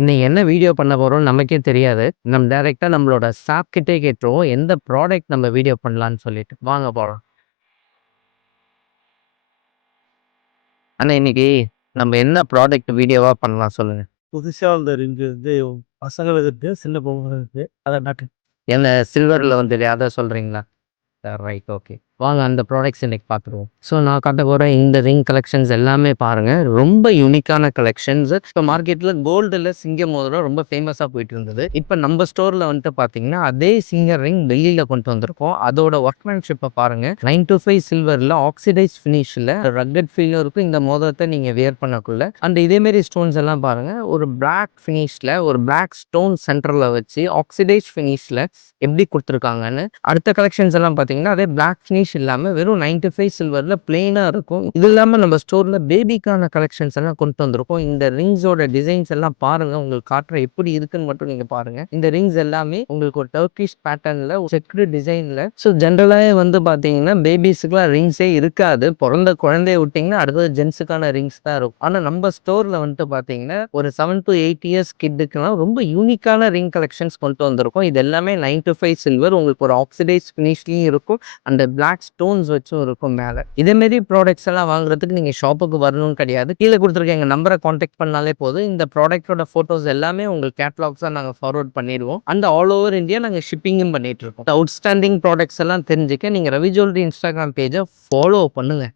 இன்னைக்கு என்ன வீடியோ பண்ண போறோம்னு நமக்கே தெரியாது. நம்ம டைரக்ட்டா நம்மளோட ஸ்டாஃப் கிட்டயே கேட்டுருவோம். எந்த ப்ராடக்ட் நம்ம வீடியோ பண்ணலான்னு சொல்லிட்டு. வாங்க போலாம். ஆனா இன்னைக்கு நம்ம என்ன ப்ராடக்ட் வீடியோவா பண்ணலாம் சொல்லுங்க? புதுசா வந்த ரிங் வந்து பசங்களுக்கு இருக்கு, சின்ன பொண்ணுங்களுக்கு. அதான் டாக்டர். என்ன சில்வர்ல வந்தது அத சொல்றீங்களா? ரைட். ஓகே. வாங்க அந்த ப்ராடக்ட்ஸ் இன்னைக்கு பார்த்துருவோம். ஸோ நான் காட்ட போற இந்த ரிங் கலெக்ஷன்ஸ் எல்லாமே பாருங்க. ரொம்ப யூனிக்கான கலெக்ஷன்ஸ். இப்போ மார்க்கெட்ல கோல்டுல சிங்க மோதிரம் ரொம்ப ஃபேமஸா போயிட்டு இருந்தது. இப்போ நம்ம ஸ்டோர்ல வந்துட்டு பார்த்தீங்கன்னா, அதே சிங்கர் ரிங் வெள்ளியில கொண்டு வந்திருக்கோம். அதோட ஒர்க்மேன்ஷிப்ப பாருங்க. 925 சில்வர்ல ஆக்சிடைஸ் ஃபினிஷ்ல ரக்கட் ஃபீலும் இருக்கும். இந்த மோதிரத்த நீங்க வியர் பண்ணக்குள்ள. அண்ட் இதே மாரி ஸ்டோன்ஸ் எல்லாம் பாருங்க. ஒரு பிளாக் ஃபினிஷ்ல ஒரு பிளாக் ஸ்டோன் சென்டர்ல வச்சு ஆக்சிடைஸ் ஃபினிஷ்ல எப்படி குடுத்துருக்காங்கன்னு. அடுத்த கலெக்ஷன்ஸ் எல்லாம் பார்த்தீங்கன்னா, அதே பிளாக் ஃபினிஷ் இல்லாம வெறும் 95 சில்வர்ல பிளெயினா இருக்கும். இது இல்லாம நம்ம ஸ்டோர்ல பேபிக்கான கலெக்ஷன்ஸ் எல்லாம் கொண்டு வந்திருக்கோம். இந்த ரிங்ஸோட டிசைன்ஸ் எல்லாம் பாருங்க. உங்களுக்கு காட்டுறேன் எப்படி இருக்குன்னு மட்டும் நீங்க பாருங்க. இந்த ரிங்ஸ் எல்லாமே உங்களுக்கு ஒரு டர்க்கிஷ் பேட்டர்ன்ல செக்குடு டிசைன்ல. ஸோ ஜென்ரலாவே வந்து பார்த்தீங்கன்னா, பேபிஸ்க்குலாம் ரிங்ஸே இருக்காது. பொறந்த குழந்தைய விட்டீங்கன்னா, அடுத்தது ஜென்ஸுக்கான ரிங்ஸ் தான் இருக்கும். ஆனா நம்ம ஸ்டோர்ல வந்துட்டு பார்த்தீங்கன்னா, ஒரு 7 to 8 இயர்ஸ் கிட்க்குலாம் ரொம்ப யூனிக்கான ரிங் கலெக்ஷன்ஸ் கொண்டு வந்திருக்கோம். இது எல்லாமே 925 சில்வர். உங்களுக்கு ஒரு ஆக்சிடைஸ் ஃபினிஷ்லயும் இருக்கும். அந்த பிளாக் ஸ்டோன்ஸ் வச்சும் இருக்கும் மேல. இதே மாரி ப்ராடக்ட்ஸ் எல்லாம் வாங்குறதுக்கு நீங்க ஷாப்புக்கு வரணும்னு கிடையாது. கீழ குடுத்துருக்க எங்க நம்பர கான்டாக்ட் பண்ணாலே போதும். இந்த ப்ராடக்ட்டோட ஃபோட்டோஸ் எல்லாமே உங்களுக்கு கேட்டலாக்ஸா நாங்க ஃபார்வர்ட் பண்ணிருவோம். அண்ட் ஆல் ஓவர் இந்தியா நாங்க ஷிப்பிங்கும் பண்ணிட்டு இருக்கோம். அவுட்ஸ்டாண்டிங் ப்ராடக்ட்ஸ் எல்லாம் தெரிஞ்சுக்க நீங்க ரவி ஜுவல்லரி இன்ஸ்டாகிராம் பேஜ ஃபாலோ பண்ணுங்க.